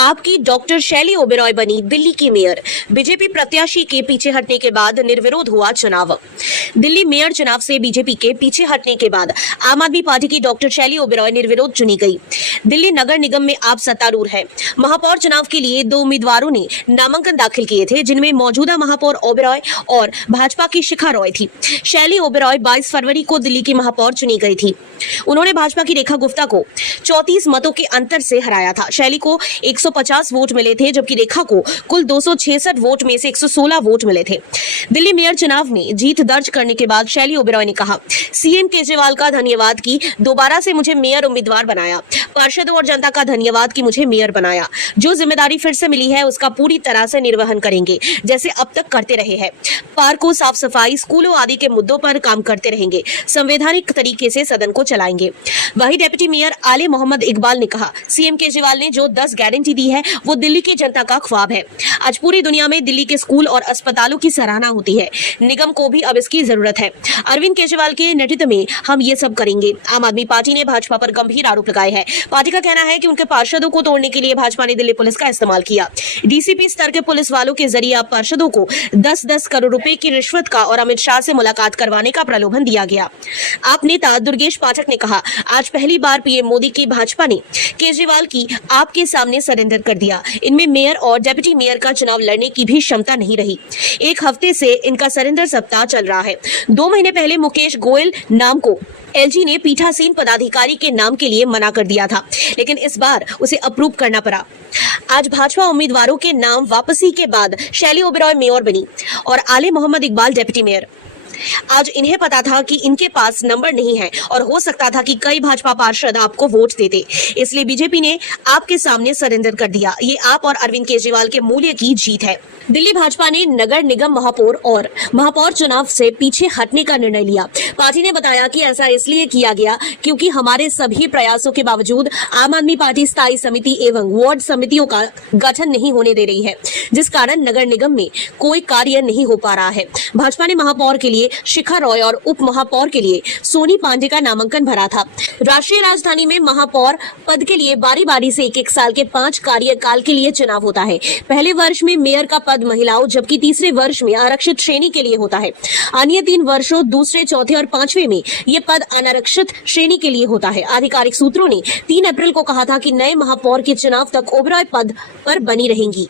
आपकी डॉक्टर शैली ओबेरॉय बनी दिल्ली की मेयर। बीजेपी प्रत्याशी के पीछे हटने के बाद निर्विरोध हुआ चुनाव। दिल्ली मेयर चुनाव से बीजेपी के पीछे हटने के बाद आम आदमी पार्टी की डॉक्टर शैली ओबेरॉय निर्विरोध चुनी गई। दिल्ली नगर निगम में आप सत्तारूढ़ है। महापौर चुनाव के लिए 2 उम्मीदवारों ने नामांकन दाखिल किए थे, जिनमें मौजूदा महापौर ओबेरॉय और भाजपा की शिखा रॉय थी। शैली ओबेरॉय 22 फरवरी को दिल्ली की महापौर चुनी गई थी। उन्होंने भाजपा की रेखा गुप्ता को 34 मतों के अंतर से हराया था। शैली को 150 वोट मिले थे, जबकि रेखा को कुल 266 वोट में से 116 वोट मिले थे। दिल्ली मेयर चुनाव में जीत दर्ज करने के बाद शैली ओबेरॉय ने कहा, सीएम केजरीवाल का धन्यवाद कि दोबारा से मुझे मेयर उम्मीदवार बनाया, पार्षदों और जनता का धन्यवाद कि मुझे मेयर बनाया। जो जिम्मेदारी फिर से मिली है उसका पूरी तरह से निर्वहन करेंगे, जैसे अब तक करते रहे हैं। पार्कों, साफ सफाई, स्कूलों आदि के मुद्दों पर काम करते रहेंगे। संवैधानिक तरीके से सदन को चलाएंगे। वहीं डिप्टी मेयर आले मोहम्मद इकबाल ने कहा, सीएम केजरीवाल ने जो 10 गारंटी दी है वो दिल्ली की जनता का ख्वाब है। आज पूरी दुनिया में दिल्ली के स्कूल और अस्पतालों की सराहना होती है। निगम को भी अब इसकी जरूरत है। अरविंद केजरीवाल के नेतृत्व में हम ये सब करेंगे। आम आदमी पार्टी ने भाजपा पर गंभीर आरोप लगाए हैं। पार्टी का कहना है कि उनके पार्षदों को तोड़ने के लिए भाजपा ने दिल्ली पुलिस का इस्तेमाल किया। डीसीपी स्तर के पुलिस वालों के जरिए अब पार्षदों को 10-10 करोड़ रुपए की रिश्वत का और अमित शाह से मुलाकात करवाने का प्रलोभन दिया गया। आप नेता दुर्गेश पाठक ने कहा, आज पहली बार पीएम मोदी की भाजपा ने केजरीवाल की आपके सामने सरेंडर कर दिया। इनमें मेयर और डिप्टी मेयर का चुनाव लड़ने की भी क्षमता नहीं रही। एक हफ्ते से इनका सरेंडर सप्ताह चल रहा है। 2 महीने पहले मुकेश गोयल नाम को एलजी ने पीठासीन पदाधिकारी के नाम के लिए मना कर दिया था, लेकिन इस बार उसे अप्रूव करना पड़ा। आज भाजपा उम्मीदवारों के नाम वापसी के बाद शैली ओबेरॉय मेयर बनी और आले मोहम्मद इकबाल डिप्टी मेयर। आज इन्हें पता था कि इनके पास नंबर नहीं है और हो सकता था कि कई भाजपा पार्षद आपको वोट देते, इसलिए बीजेपी ने आपके सामने सरेंडर कर दिया। ये आप और अरविंद केजरीवाल के मूल्य की जीत है। दिल्ली भाजपा ने नगर निगम महापौर और महापौर चुनाव से पीछे हटने का निर्णय लिया। पार्टी ने बताया कि ऐसा इसलिए किया गया क्योंकि हमारे सभी प्रयासों के बावजूद आम आदमी पार्टी स्थायी समिति एवं वार्ड समितियों का गठन नहीं होने दे रही है, जिस कारण नगर निगम में कोई कार्य नहीं हो पा रहा है। भाजपा ने महापौर के लिए शिखा रॉय और उप महापौर के लिए सोनी पांडे का नामांकन भरा था। राष्ट्रीय राजधानी में महापौर पद के लिए बारी बारी से 1-1 साल के 5 कार्यकाल के लिए चुनाव होता है। पहले वर्ष में मेयर का पद महिलाओं, जबकि तीसरे वर्ष में आरक्षित श्रेणी के लिए होता है। अन्य 3 वर्षों दूसरे, चौथे और 5वें में ये पद अनारक्षित श्रेणी के लिए होता है। आधिकारिक सूत्रों ने 3 अप्रैल को कहा था कि नए महापौर के चुनाव तक ओबेरॉय पद पर बनी रहेंगी।